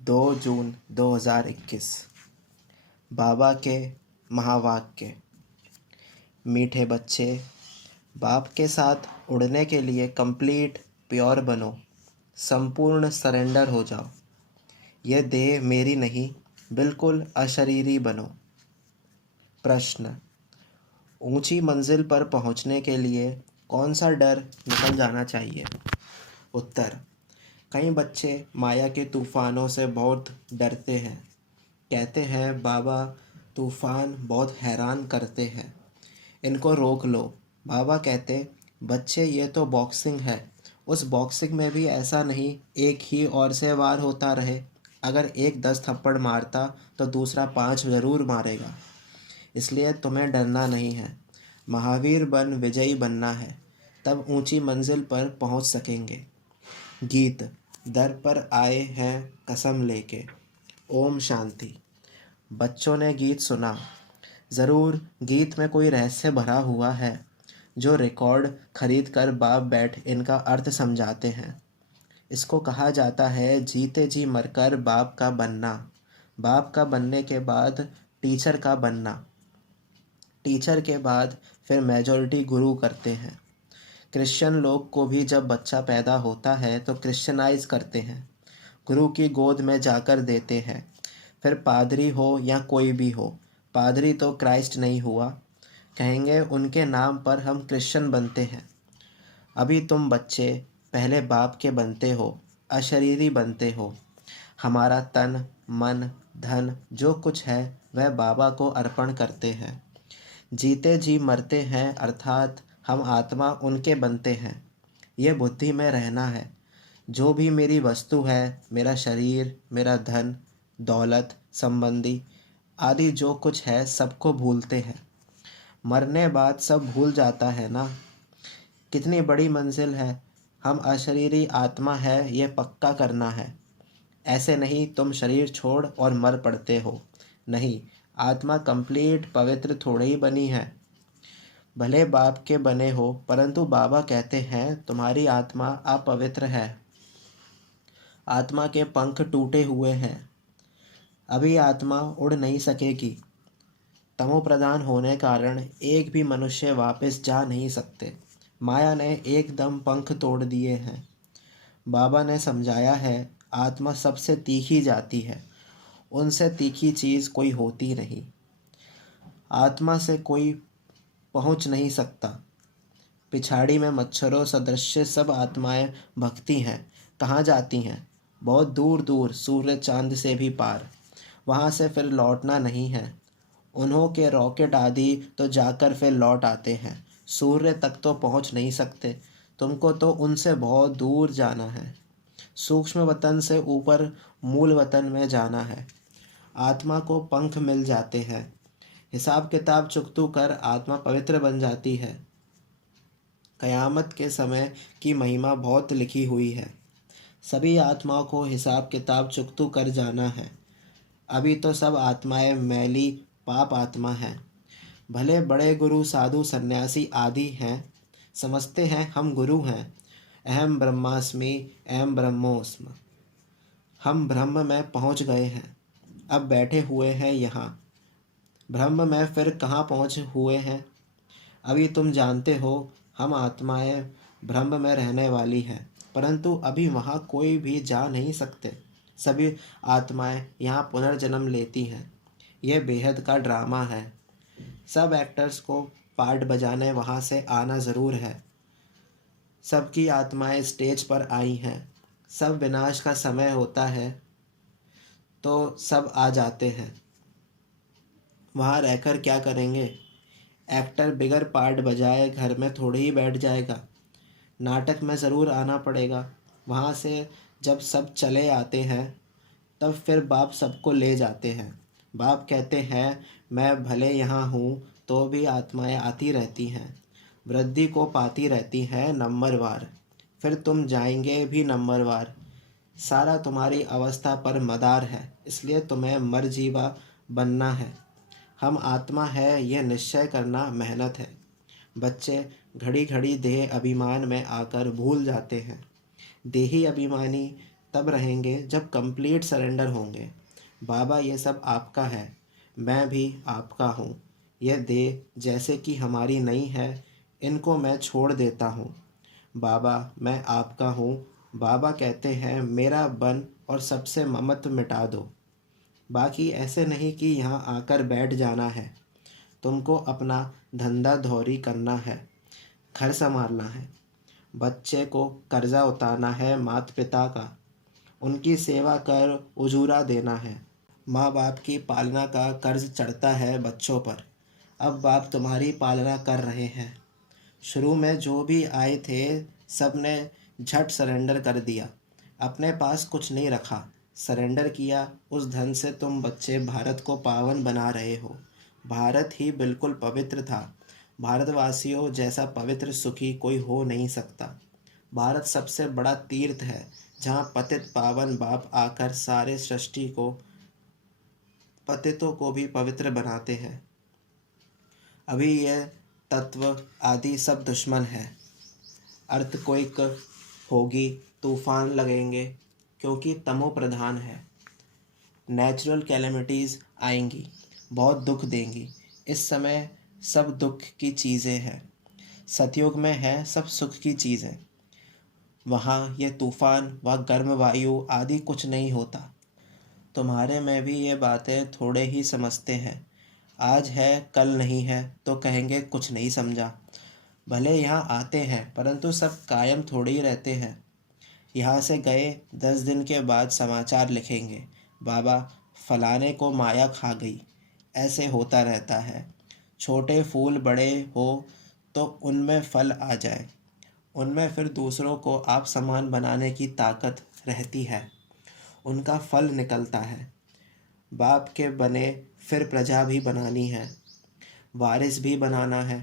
2 जून 2021। बाबा के महावाक्य। मीठे बच्चे, बाप के साथ उड़ने के लिए कंप्लीट प्योर बनो, संपूर्ण सरेंडर हो जाओ। यह देह मेरी नहीं, बिल्कुल अशरीरी बनो। प्रश्न: ऊंची मंजिल पर पहुंचने के लिए कौन सा डर निकल जाना चाहिए? उत्तर: कई बच्चे माया के तूफानों से बहुत डरते हैं। कहते हैं बाबा तूफान बहुत हैरान करते हैं, इनको रोक लो। बाबा कहते, बच्चे ये तो बॉक्सिंग है, उस बॉक्सिंग में भी ऐसा नहीं एक ही ओर से वार होता रहे। अगर एक 10 थप्पड़ मारता तो दूसरा 5 ज़रूर मारेगा, इसलिए तुम्हें डरना नहीं है। महावीर बन विजयी बनना है, तब ऊंची मंजिल पर पहुंच सकेंगे। गीत: दर पर आए हैं कसम लेके। ओम शांति। बच्चों ने गीत सुना। ज़रूर गीत में कोई रहस्य भरा हुआ है, जो रिकॉर्ड खरीद कर बाप बैठ इनका अर्थ समझाते हैं। इसको कहा जाता है जीते जी मरकर बाप का बनना। बाप का बनने के बाद टीचर का बनना। टीचर के बाद फिर मेजॉरिटी गुरु करते हैं। क्रिश्चियन लोग को भी जब बच्चा पैदा होता है तो क्रिश्चियनाइज करते हैं, गुरु की गोद में जाकर देते हैं। फिर पादरी हो या कोई भी हो, पादरी तो क्राइस्ट नहीं हुआ, कहेंगे उनके नाम पर हम क्रिश्चियन बनते हैं। अभी तुम बच्चे पहले बाप के बनते हो, अशरीरी बनते हो। हमारा तन मन धन जो कुछ है वह बाबा को अर्पण करते हैं। जीते जी मरते हैं, अर्थात हम आत्मा उनके बनते हैं। ये बुद्धि में रहना है। जो भी मेरी वस्तु है, मेरा शरीर, मेरा धन दौलत संबंधी आदि जो कुछ है, सबको भूलते हैं। मरने बाद सब भूल जाता है ना। कितनी बड़ी मंजिल है। हम अशरीरी आत्मा है, ये पक्का करना है। ऐसे नहीं तुम शरीर छोड़ और मर पड़ते हो। नहीं, आत्मा कंप्लीट पवित्र थोड़ी ही बनी है। भले बाप के बने हो, परंतु बाबा कहते हैं तुम्हारी आत्मा अपवित्र है। आत्मा के पंख टूटे हुए हैं, अभी आत्मा उड़ नहीं सकेगी। तमो प्रधान होने कारण एक भी मनुष्य वापस जा नहीं सकते। माया ने एकदम पंख तोड़ दिए हैं। बाबा ने समझाया है आत्मा सबसे तीखी जाती है, उनसे तीखी चीज़ कोई होती नहीं। आत्मा से कोई पहुंच नहीं सकता। पिछाड़ी में मच्छरों सदृश सब आत्माएं भगती हैं। कहाँ जाती हैं? बहुत दूर दूर, सूर्य चांद से भी पार। वहाँ से फिर लौटना नहीं है। उन्हों के रॉकेट आदि तो जाकर फिर लौट आते हैं, सूर्य तक तो पहुँच नहीं सकते। तुमको तो उनसे बहुत दूर जाना है। सूक्ष्म वतन से ऊपर मूल वतन में जाना है। आत्मा को पंख मिल जाते हैं। हिसाब किताब चुकतू कर आत्मा पवित्र बन जाती है। कयामत के समय की महिमा बहुत लिखी हुई है। सभी आत्माओं को हिसाब किताब चुकतू कर जाना है। अभी तो सब आत्माएं मैली पाप आत्मा हैं। भले बड़े गुरु साधु सन्यासी आदि हैं, समझते हैं हम गुरु हैं। अहम ब्रह्मास्मि अहम ब्रह्मोस्म। हम ब्रह्म में पहुंच गए हैं, अब बैठे हुए हैं यहाँ। ब्रह्म में फिर कहाँ पहुँच हुए हैं? अभी तुम जानते हो हम आत्माएं ब्रह्म में रहने वाली हैं, परंतु अभी वहाँ कोई भी जा नहीं सकते। सभी आत्माएं यहाँ पुनर्जन्म लेती हैं। यह बेहद का ड्रामा है। सब एक्टर्स को पार्ट बजाने वहाँ से आना ज़रूर है। सबकी आत्माएं स्टेज पर आई हैं। सब विनाश का समय होता है तो सब आ जाते हैं। वहाँ रहकर क्या करेंगे? एक्टर बिगर पार्ट बजाए घर में थोड़ी ही बैठ जाएगा। नाटक में ज़रूर आना पड़ेगा। वहाँ से जब सब चले आते हैं तब फिर बाप सबको ले जाते हैं। बाप कहते हैं मैं भले यहाँ हूँ तो भी आत्माएं आती रहती हैं, वृद्धि को पाती रहती हैं नंबरवार। फिर तुम जाएंगे भी नंबरवार। सारा तुम्हारी अवस्था पर मदार है, इसलिए तुम्हें मरजीवा बनना है। हम आत्मा है यह निश्चय करना मेहनत है। बच्चे घड़ी घड़ी देह अभिमान में आकर भूल जाते हैं। देही अभिमानी तब रहेंगे जब कंप्लीट सरेंडर होंगे। बाबा ये सब आपका है, मैं भी आपका हूँ। यह देह जैसे कि हमारी नहीं है, इनको मैं छोड़ देता हूँ। बाबा मैं आपका हूँ। बाबा कहते हैं मेरा बन और सबसे ममत्व मिटा दो। बाकी ऐसे नहीं कि यहाँ आकर बैठ जाना है। तुमको अपना धंधा धौरी करना है, घर संभालना है, बच्चे को कर्जा उतारना है माता पिता का, उनकी सेवा कर उजूरा देना है। माँ बाप की पालना का कर्ज चढ़ता है बच्चों पर। अब बाप तुम्हारी पालना कर रहे हैं। शुरू में जो भी आए थे सब ने झट सरेंडर कर दिया, अपने पास कुछ नहीं रखा, सरेंडर किया। उस धन से तुम बच्चे भारत को पावन बना रहे हो। भारत ही बिल्कुल पवित्र था। भारतवासियों जैसा पवित्र सुखी कोई हो नहीं सकता। भारत सबसे बड़ा तीर्थ है जहाँ पतित पावन बाप आकर सारे सृष्टि को, पतितों को भी पवित्र बनाते हैं। अभी यह तत्व आदि सब दुश्मन है। अर्थक्वेक होगी, तूफान लगेंगे, क्योंकि तमो प्रधान है। नेचुरल कैलेमिटीज़ आएंगी, बहुत दुख देंगी। इस समय सब दुख की चीज़ें हैं। सतयुग में है सब सुख की चीज़ें। वहाँ ये तूफान व गर्म वायु आदि कुछ नहीं होता। तुम्हारे में भी ये बातें थोड़े ही समझते हैं। आज है कल नहीं है तो कहेंगे कुछ नहीं समझा। भले यहाँ आते हैं परंतु सब कायम थोड़े ही रहते हैं। यहाँ से गए 10 दिन के बाद समाचार लिखेंगे, बाबा फलाने को माया खा गई। ऐसे होता रहता है। छोटे फूल बड़े हो तो उनमें फल आ जाए, उनमें फिर दूसरों को आप समान बनाने की ताकत रहती है, उनका फल निकलता है। बाप के बने फिर प्रजा भी बनानी है, वारिस भी बनाना है।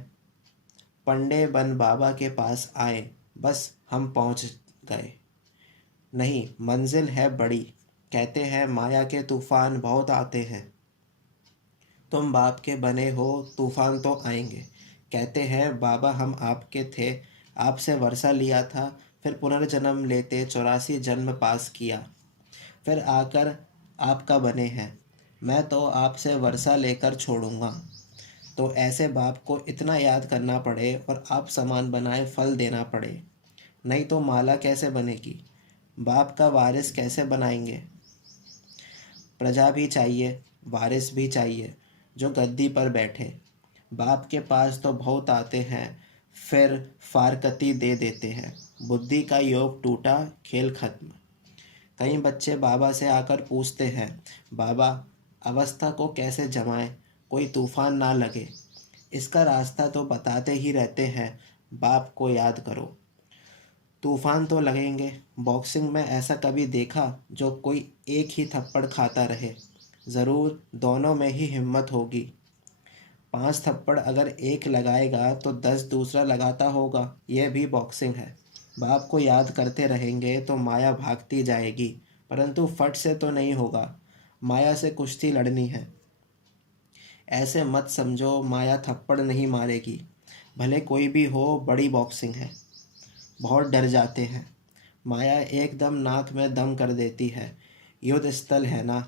पंडे बन बाबा के पास आए, बस हम पहुँच गए। नहीं, मंजिल है बड़ी। कहते हैं माया के तूफान बहुत आते हैं। तुम बाप के बने हो, तूफान तो आएंगे। कहते हैं बाबा हम आपके थे, आपसे वर्षा लिया था, फिर पुनर्जन्म लेते 84 जन्म पास किया, फिर आकर आपका बने हैं। मैं तो आपसे वर्षा लेकर छोड़ूंगा। तो ऐसे बाप को इतना याद करना पड़े और आप समान बनाए फल देना पड़े, नहीं तो माला कैसे बनेगी, बाप का वारिस कैसे बनाएंगे। प्रजा भी चाहिए, वारिस भी चाहिए जो गद्दी पर बैठे। बाप के पास तो बहुत आते हैं, फिर फारकती दे देते हैं। बुद्धि का योग टूटा, खेल खत्म। कई बच्चे बाबा से आकर पूछते हैं, बाबा अवस्था को कैसे जमाएं, कोई तूफान ना लगे। इसका रास्ता तो बताते ही रहते हैं, बाप को याद करो। तूफान तो लगेंगे। बॉक्सिंग में ऐसा कभी देखा जो कोई एक ही थप्पड़ खाता रहे? ज़रूर दोनों में ही हिम्मत होगी। 5 थप्पड़ अगर एक लगाएगा तो 10 दूसरा लगाता होगा। यह भी बॉक्सिंग है। बाप को याद करते रहेंगे तो माया भागती जाएगी, परंतु फट से तो नहीं होगा। माया से कुश्ती लड़नी है। ऐसे मत समझो माया थप्पड़ नहीं मारेगी। भले कोई भी हो, बड़ी बॉक्सिंग है। बहुत डर जाते हैं। माया एकदम नाक में दम कर देती है। युद्ध स्थल है ना।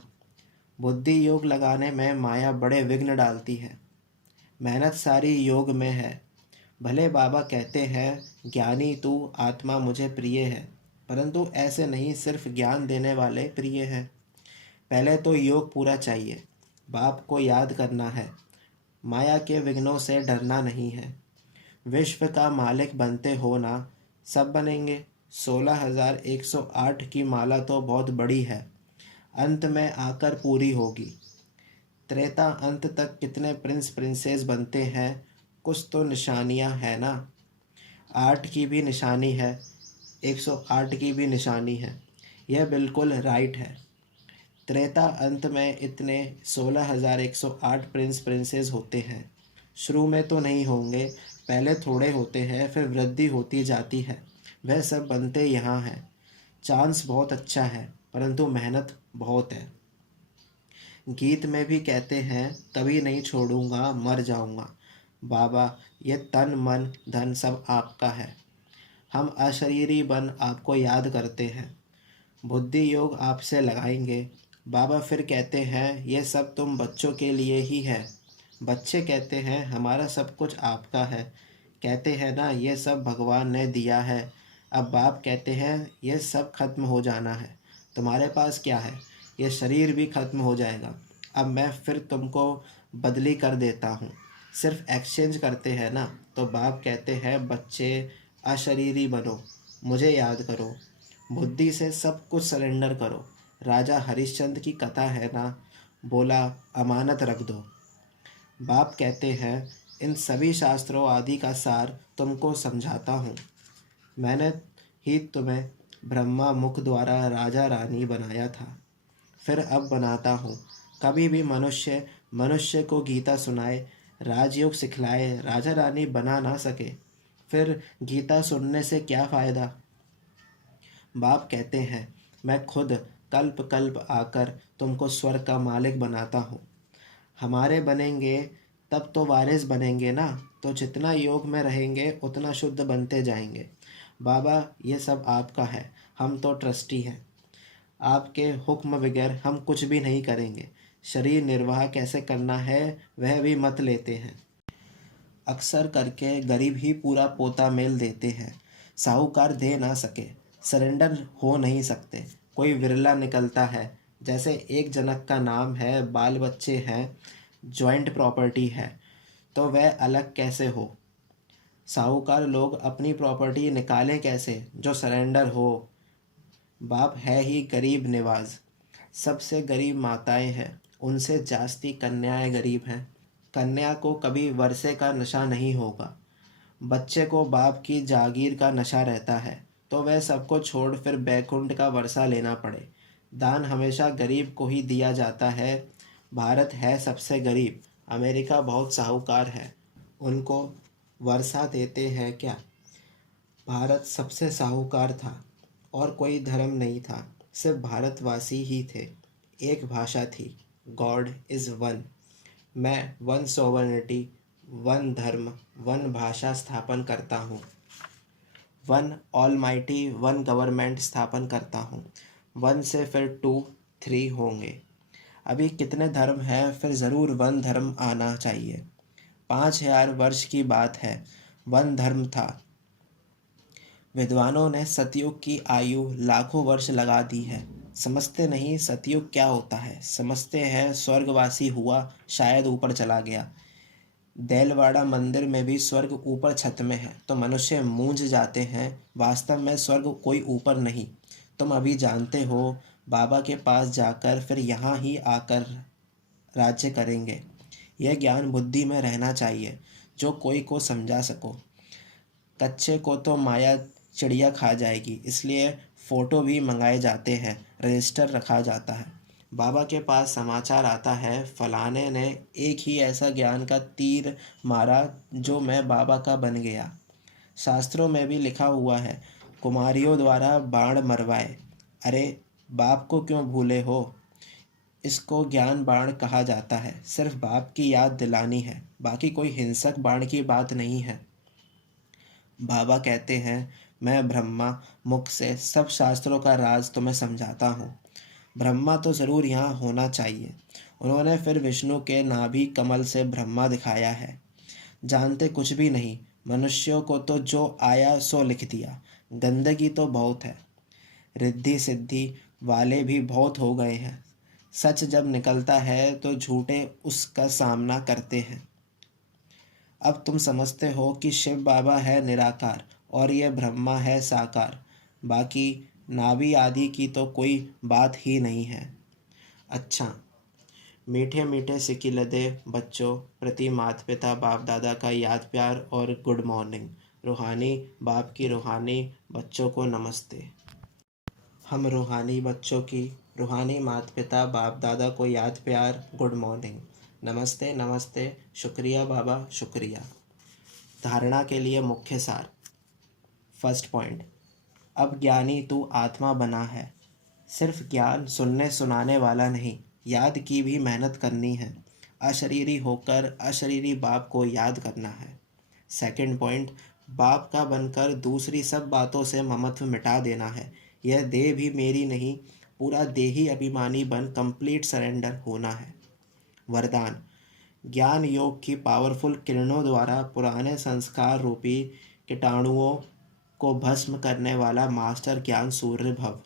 बुद्धि योग लगाने में माया बड़े विघ्न डालती है। मेहनत सारी योग में है। भले बाबा कहते हैं ज्ञानी तू आत्मा मुझे प्रिय है, परंतु ऐसे नहीं सिर्फ ज्ञान देने वाले प्रिय हैं। पहले तो योग पूरा चाहिए। बाप को याद करना है। माया के विघ्नों से डरना नहीं है। विश्व का मालिक बनते हो ना, सब बनेंगे। 16,108 की माला तो बहुत बड़ी है, अंत में आकर पूरी होगी। त्रेता अंत तक कितने प्रिंस प्रिंसेस बनते हैं, कुछ तो निशानियां है ना। 8 की भी निशानी है, 108 की भी निशानी है। यह बिल्कुल राइट है। त्रेता अंत में इतने 16,108 प्रिंस प्रिंसेस होते हैं। शुरू में तो नहीं होंगे, पहले थोड़े होते हैं, फिर वृद्धि होती जाती है। वह सब बनते यहाँ हैं। चांस बहुत अच्छा है, परंतु मेहनत बहुत है। गीत में भी कहते हैं कभी नहीं छोड़ूंगा, मर जाऊंगा। बाबा ये तन मन धन सब आपका है। हम अशरीरी बन आपको याद करते हैं। बुद्धि योग आपसे लगाएंगे। बाबा फिर कहते हैं ये सब तुम बच्चों के लिए ही है। बच्चे कहते हैं हमारा सब कुछ आपका है। कहते हैं ना ये सब भगवान ने दिया है। अब बाप कहते हैं ये सब खत्म हो जाना है। तुम्हारे पास क्या है? ये शरीर भी खत्म हो जाएगा। अब मैं फिर तुमको बदली कर देता हूँ। सिर्फ एक्सचेंज करते हैं ना। तो बाप कहते हैं बच्चे अशरीरी बनो, मुझे याद करो, बुद्धि से सब कुछ सरेंडर करो। राजा हरिश्चंद्र की कथा है ना, बोला अमानत रख दो। बाप कहते हैं इन सभी शास्त्रों आदि का सार तुमको समझाता हूँ। मैंने ही तुम्हें ब्रह्मा मुख द्वारा राजा रानी बनाया था, फिर अब बनाता हूँ। कभी भी मनुष्य मनुष्य को गीता सुनाए, राजयोग सिखलाए, राजा रानी बना ना सके, फिर गीता सुनने से क्या फ़ायदा। बाप कहते हैं मैं खुद कल्प कल्प आकर तुमको स्वर्ग का मालिक बनाता हूँ। हमारे बनेंगे तब तो वारिस बनेंगे ना। तो जितना योग में रहेंगे उतना शुद्ध बनते जाएंगे। बाबा ये सब आपका है, हम तो ट्रस्टी हैं। आपके हुक्म बगैर हम कुछ भी नहीं करेंगे। शरीर निर्वाह कैसे करना है वह भी मत लेते हैं। अक्सर करके गरीब ही पूरा पोता मेल देते हैं। साहूकार दे ना सके, सरेंडर हो नहीं सकते, कोई विरला निकलता है। जैसे एक जनक का नाम है, बाल बच्चे हैं, जॉइंट प्रॉपर्टी है, तो वह अलग कैसे हो। साहूकार लोग अपनी प्रॉपर्टी निकालें कैसे जो सरेंडर हो। बाप है ही गरीब निवाज। सबसे गरीब माताएं हैं, उनसे जास्ती कन्याएं गरीब हैं। कन्या को कभी वर्षे का नशा नहीं होगा। बच्चे को बाप की जागीर का नशा रहता है, तो वह सबको छोड़ फिर बैकुंठ का वर्षा लेना पड़े। दान हमेशा गरीब को ही दिया जाता है। भारत है सबसे गरीब, अमेरिका बहुत साहूकार है, उनको वर्षा देते हैं क्या। भारत सबसे साहूकार था और कोई धर्म नहीं था, सिर्फ भारतवासी ही थे। एक भाषा थी, गॉड इज़ वन। मैं वन सोवर्निटी, वन धर्म, वन भाषा स्थापन करता हूँ। वन ऑलमाइटी, वन गवर्नमेंट स्थापन करता हूँ। वन से फिर टू, थ्री होंगे। अभी कितने धर्म हैं, फिर ज़रूर वन धर्म आना चाहिए। 5000 वर्ष की बात है, वन धर्म था। विद्वानों ने सतयुग की आयु लाखों वर्ष लगा दी है। समझते नहीं सतयुग क्या होता है, समझते हैं स्वर्गवासी हुआ, शायद ऊपर चला गया। देलवाड़ा मंदिर में भी स्वर्ग ऊपर छत में है, तो मनुष्य मूंझ जाते हैं। वास्तव में स्वर्ग कोई ऊपर नहीं। तुम अभी जानते हो, बाबा के पास जाकर फिर यहाँ ही आकर राज्य करेंगे। यह ज्ञान बुद्धि में रहना चाहिए, जो कोई को समझा सको। कच्चे को तो माया चिड़िया खा जाएगी, इसलिए फ़ोटो भी मंगाए जाते हैं, रजिस्टर रखा जाता है। बाबा के पास समाचार आता है फलाने ने एक ही ऐसा ज्ञान का तीर मारा जो मैं बाबा का बन गया। शास्त्रों में भी लिखा हुआ है कुमारियों द्वारा बाण मरवाए। अरे बाप को क्यों भूले हो। इसको ज्ञान बाण कहा जाता है, सिर्फ बाप की याद दिलानी है, बाकी कोई हिंसक बाण की बात नहीं है। बाबा कहते हैं मैं ब्रह्मा मुख से सब शास्त्रों का राज तुम्हें समझाता हूँ। ब्रह्मा तो ज़रूर यहाँ होना चाहिए। उन्होंने फिर विष्णु के नाभि कमल से ब्रह्मा दिखाया है। जानते कुछ भी नहीं, मनुष्यों को तो जो आया सो लिख दिया। गंदगी तो बहुत है, रिद्धि सिद्धि वाले भी बहुत हो गए हैं। सच जब निकलता है तो झूठे उसका सामना करते हैं। अब तुम समझते हो कि शिव बाबा है निराकार और ये ब्रह्मा है साकार। बाकी नाभि आदि की तो कोई बात ही नहीं है। अच्छा, मीठे मीठे सिकिलदे बच्चों प्रति माता पिता बाप दादा का याद प्यार और गुड मॉर्निंग। रूहानी बाप की रूहानी बच्चों को नमस्ते। हम रूहानी बच्चों की रूहानी माता पिता बाप दादा को याद प्यार गुड मॉर्निंग, नमस्ते नमस्ते, शुक्रिया बाबा शुक्रिया। धारणा के लिए मुख्य सार। फर्स्ट पॉइंट, अब ज्ञानी तू आत्मा बना है। सिर्फ ज्ञान सुनने सुनाने वाला नहीं, याद की भी मेहनत करनी है। अशरीरी होकर अशरीरी बाप को याद करना है। सेकंड पॉइंट, बाप का बनकर दूसरी सब बातों से ममत्व मिटा देना है। यह देह भी मेरी नहीं, पूरा देही अभिमानी बन कंप्लीट सरेंडर होना है। वरदान: ज्ञान योग की पावरफुल किरणों द्वारा पुराने संस्कार रूपी कीटाणुओं को भस्म करने वाला मास्टर ज्ञान सूर्य भव।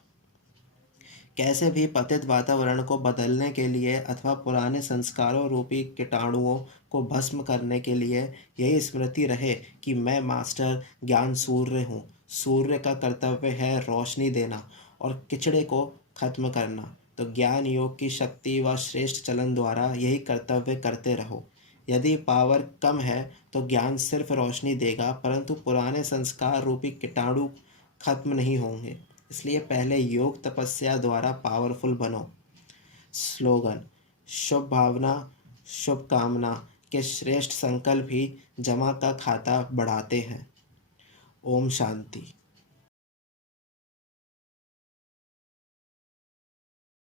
कैसे भी पतित वातावरण को बदलने के लिए अथवा पुराने संस्कारों रूपी कीटाणुओं को भस्म करने के लिए यही स्मृति रहे कि मैं मास्टर ज्ञान सूर्य हूँ। सूर्य का कर्तव्य है रोशनी देना और किचड़े को खत्म करना। तो ज्ञान योग की शक्ति व श्रेष्ठ चलन द्वारा यही कर्तव्य करते रहो। यदि पावर कम है तो ज्ञान सिर्फ रोशनी देगा, परंतु पुराने संस्कार रूपी कीटाणु खत्म नहीं होंगे। इसलिए पहले योग तपस्या द्वारा पावरफुल बनो। स्लोगन: शुभ भावना शुभ कामना के श्रेष्ठ संकल्प ही जमा का खाता बढ़ाते हैं। ओम शांति।